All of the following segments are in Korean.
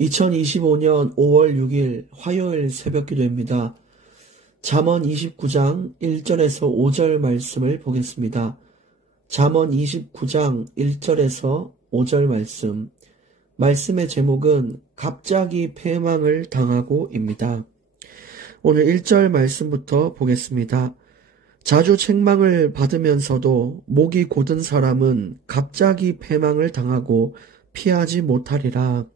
2025년 5월 6일 화요일 새벽 기도입니다. 잠언 29장 1절에서 5절 말씀을 보겠습니다. 잠언 29장 1절에서 5절 말씀의 제목은 갑자기 패망을 당하고입니다. 오늘 1절 말씀부터 보겠습니다. 자주 책망을 받으면서도 목이 곧은 사람은 갑자기 패망을 당하고 피하지 못하리라.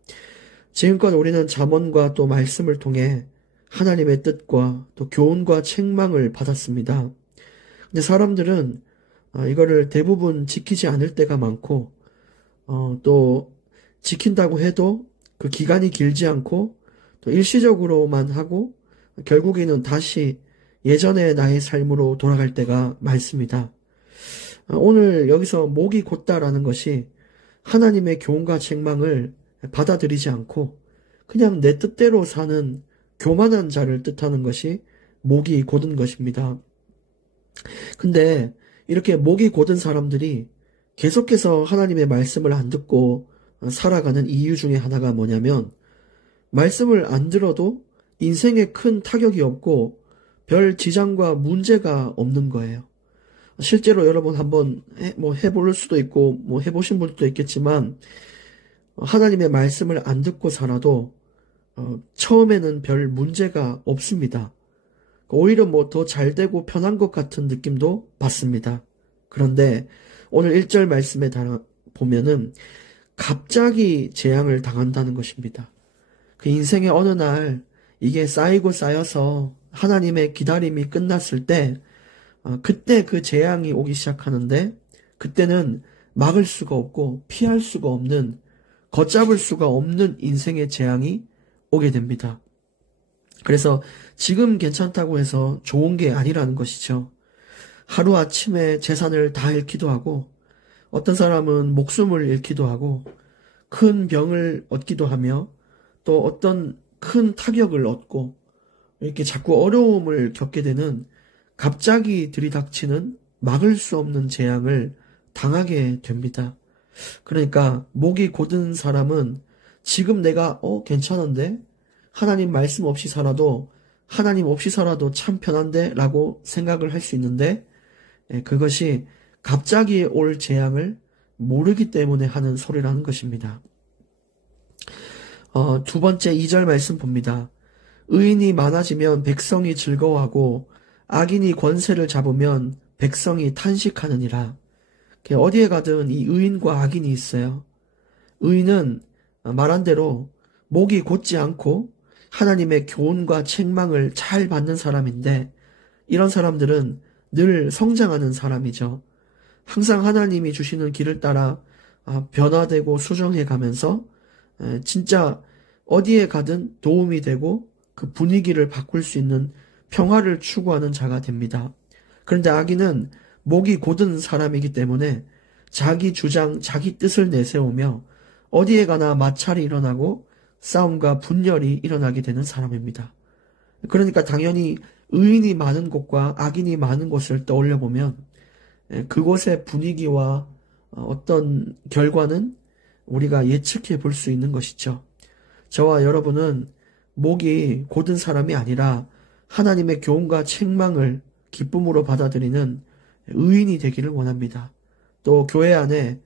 지금껏 우리는 잠언과 또 말씀을 통해 하나님의 뜻과 또 교훈과 책망을 받았습니다. 근데 사람들은 이거를 대부분 지키지 않을 때가 많고 또 지킨다고 해도 그 기간이 길지 않고 또 일시적으로만 하고 결국에는 다시 예전의 나의 삶으로 돌아갈 때가 많습니다. 오늘 여기서 목이 곧다라는 것이 하나님의 교훈과 책망을 받아들이지 않고 그냥 내 뜻대로 사는 교만한 자를 뜻하는 것이 목이 곧은 것입니다. 근데 이렇게 목이 곧은 사람들이 계속해서 하나님의 말씀을 안 듣고 살아가는 이유 중에 하나가 뭐냐면 말씀을 안 들어도 인생에 큰 타격이 없고 별 지장과 문제가 없는 거예요. 실제로 여러분 한번 해볼 수도 있고 해보신 분도 있겠지만 하나님의 말씀을 안 듣고 살아도 처음에는 별 문제가 없습니다. 오히려 더 잘 되고 편한 것 같은 느낌도 받습니다. 그런데 오늘 1절 말씀에 보면은 갑자기 재앙을 당한다는 것입니다. 그 인생의 어느 날 이게 쌓이고 쌓여서 하나님의 기다림이 끝났을 때 그때 그 재앙이 오기 시작하는데 그때는 막을 수가 없고 피할 수가 없는 걷잡을 수가 없는 인생의 재앙이 오게 됩니다. 그래서 지금 괜찮다고 해서 좋은 게 아니라는 것이죠. 하루아침에 재산을 다 잃기도 하고 어떤 사람은 목숨을 잃기도 하고 큰 병을 얻기도 하며 또 어떤 큰 타격을 얻고 이렇게 자꾸 어려움을 겪게 되는 갑자기 들이닥치는 막을 수 없는 재앙을 당하게 됩니다. 그러니까 목이 곧은 사람은 지금 내가 괜찮은데 하나님 말씀 없이 살아도 하나님 없이 살아도 참 편한데 라고 생각을 할 수 있는데 그것이 갑자기 올 재앙을 모르기 때문에 하는 소리라는 것입니다. 두 번째 2절 말씀 봅니다. 의인이 많아지면 백성이 즐거워하고 악인이 권세를 잡으면 백성이 탄식하느니라. 어디에 가든 이 의인과 악인이 있어요. 의인은 말한 대로 목이 곧지 않고 하나님의 교훈과 책망을 잘 받는 사람인데 이런 사람들은 늘 성장하는 사람이죠. 항상 하나님이 주시는 길을 따라 변화되고 수정해 가면서 진짜 어디에 가든 도움이 되고 그 분위기를 바꿀 수 있는 평화를 추구하는 자가 됩니다. 그런데 악인은 목이 곧은 사람이기 때문에 자기 주장, 자기 뜻을 내세우며 어디에 가나 마찰이 일어나고 싸움과 분열이 일어나게 되는 사람입니다. 그러니까 당연히 의인이 많은 곳과 악인이 많은 곳을 떠올려 보면 그곳의 분위기와 어떤 결과는 우리가 예측해 볼 수 있는 것이죠. 저와 여러분은 목이 곧은 사람이 아니라 하나님의 교훈과 책망을 기쁨으로 받아들이는 의인이 되기를 원합니다. 또 교회 안에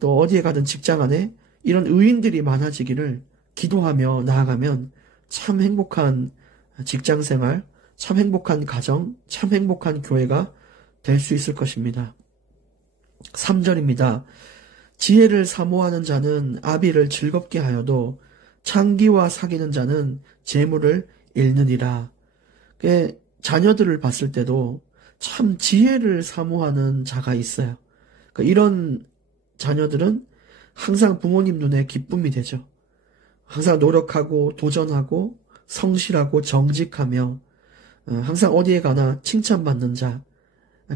또 어디에 가든 직장 안에 이런 의인들이 많아지기를 기도하며 나아가면 참 행복한 직장생활, 참 행복한 가정, 참 행복한 교회가 될 수 있을 것입니다. 3절입니다. 지혜를 사모하는 자는 아비를 즐겁게 하여도 창기와 사귀는 자는 재물을 잃느니라. 자녀들을 봤을 때도 참 지혜를 사모하는 자가 있어요. 이런 자녀들은 항상 부모님 눈에 기쁨이 되죠. 항상 노력하고 도전하고 성실하고 정직하며 항상 어디에 가나 칭찬받는 자.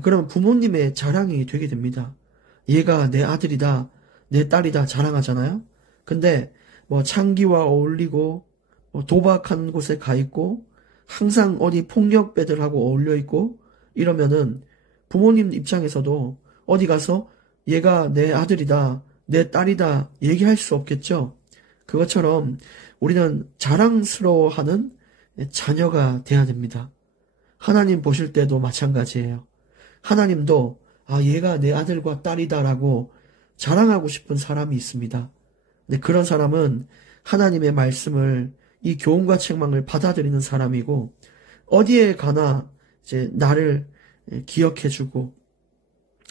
그러면 부모님의 자랑이 되게 됩니다. 얘가 내 아들이다, 내 딸이다 자랑하잖아요. 근데 창기와 어울리고 도박하는 곳에 가 있고 항상 어디 폭력배들하고 어울려 있고 이러면은 부모님 입장에서도 어디 가서 얘가 내 아들이다, 내 딸이다 얘기할 수 없겠죠. 그것처럼 우리는 자랑스러워하는 자녀가 돼야 됩니다. 하나님 보실 때도 마찬가지예요. 하나님도 얘가 내 아들과 딸이다라고 자랑하고 싶은 사람이 있습니다. 근데 그런 사람은 하나님의 말씀을, 이 교훈과 책망을 받아들이는 사람이고, 어디에 가나 이제 나를 기억해주고,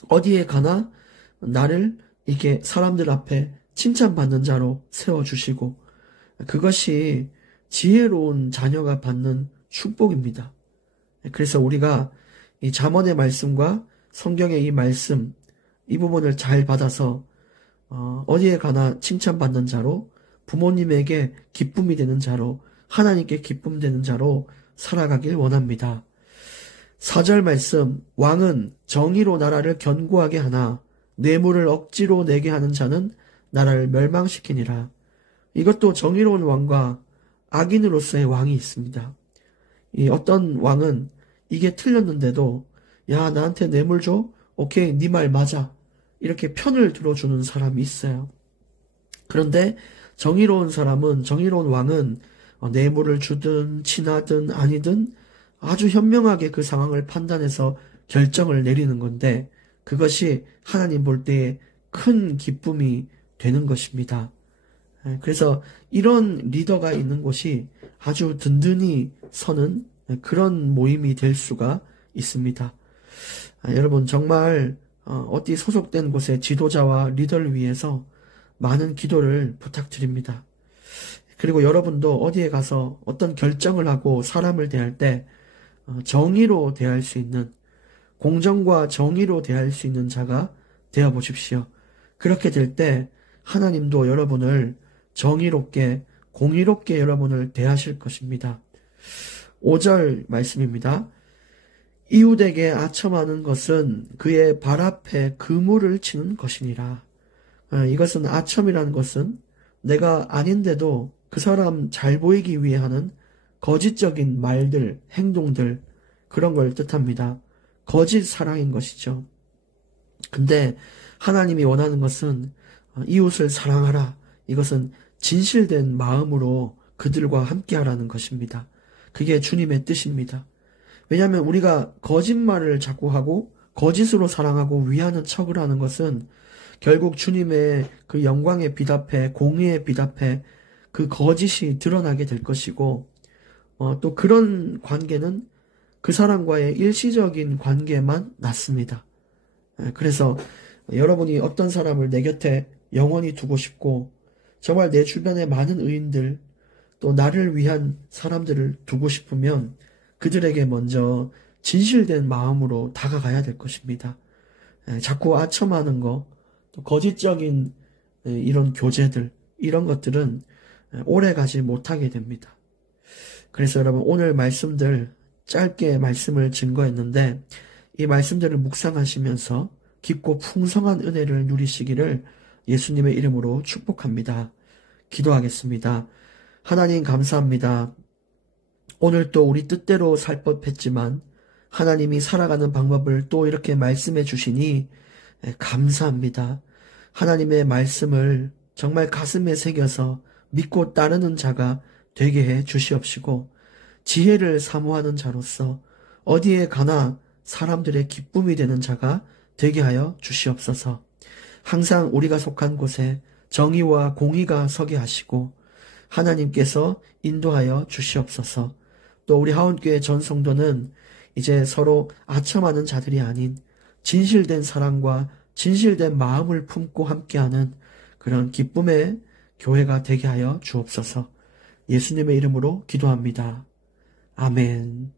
어디에 가나 나를 이렇게 사람들 앞에 칭찬받는 자로 세워주시고, 그것이 지혜로운 자녀가 받는 축복입니다. 그래서 우리가 이 잠언의 말씀과 성경의 이 말씀, 이 부분을 잘 받아서 어디에 가나 칭찬받는 자로, 부모님에게 기쁨이 되는 자로, 하나님께 기쁨 되는 자로 살아가길 원합니다. 4절 말씀, 왕은 정의로 나라를 견고하게 하나 뇌물을 억지로 내게 하는 자는 나라를 멸망시키니라. 이것도 정의로운 왕과 악인으로서의 왕이 있습니다. 이 어떤 왕은 이게 틀렸는데도 야, 나한테 뇌물 줘? 오케이, 네 말 맞아. 이렇게 편을 들어주는 사람이 있어요. 그런데 정의로운 사람은, 정의로운 왕은 뇌물을 주든 친하든 아니든 아주 현명하게 그 상황을 판단해서 결정을 내리는 건데, 그것이 하나님 볼 때에 큰 기쁨이 되는 것입니다. 그래서 이런 리더가 있는 곳이 아주 든든히 서는 그런 모임이 될 수가 있습니다. 여러분, 정말 어디 소속된 곳의 지도자와 리더를 위해서 많은 기도를 부탁드립니다. 그리고 여러분도 어디에 가서 어떤 결정을 하고 사람을 대할 때 정의로 대할 수 있는, 공정과 정의로 대할 수 있는 자가 되어 보십시오. 그렇게 될 때 하나님도 여러분을 정의롭게, 공의롭게 여러분을 대하실 것입니다. 5절 말씀입니다. 이웃에게 아첨하는 것은 그의 발 앞에 그물을 치는 것이니라. 이것은 아첨이라는 것은 내가 아닌데도 그 사람 잘 보이기 위해 하는 거짓적인 말들, 행동들, 그런 걸 뜻합니다. 거짓 사랑인 것이죠. 근데 하나님이 원하는 것은 이웃을 사랑하라. 이것은 진실된 마음으로 그들과 함께하라는 것입니다. 그게 주님의 뜻입니다. 왜냐하면 우리가 거짓말을 자꾸 하고 거짓으로 사랑하고 위하는 척을 하는 것은 결국 주님의 그 영광의 빛 앞에, 공의의 빛 앞에 그 거짓이 드러나게 될 것이고, 또 그런 관계는 그 사람과의 일시적인 관계만 낳습니다. 그래서 여러분이 어떤 사람을 내 곁에 영원히 두고 싶고, 정말 내 주변에 많은 의인들, 또 나를 위한 사람들을 두고 싶으면 그들에게 먼저 진실된 마음으로 다가가야 될 것입니다. 자꾸 아첨하는 거, 또 거짓적인 이런 교제들, 이런 것들은 오래 가지 못하게 됩니다. 그래서 여러분, 오늘 말씀들 짧게 말씀을 증거했는데, 이 말씀들을 묵상하시면서 깊고 풍성한 은혜를 누리시기를 예수님의 이름으로 축복합니다. 기도하겠습니다. 하나님 감사합니다. 오늘 또 우리 뜻대로 살 법했지만 하나님이 살아가는 방법을 또 이렇게 말씀해 주시니 감사합니다. 하나님의 말씀을 정말 가슴에 새겨서 믿고 따르는 자가 되게 해 주시옵시고, 지혜를 사모하는 자로서 어디에 가나 사람들의 기쁨이 되는 자가 되게 하여 주시옵소서. 항상 우리가 속한 곳에 정의와 공의가 서게 하시고 하나님께서 인도하여 주시옵소서. 또 우리 하원교회 전성도는 이제 서로 아첨하는 자들이 아닌 진실된 사랑과 진실된 마음을 품고 함께하는 그런 기쁨의 교회가 되게 하여 주옵소서. 예수님의 이름으로 기도합니다. 아멘.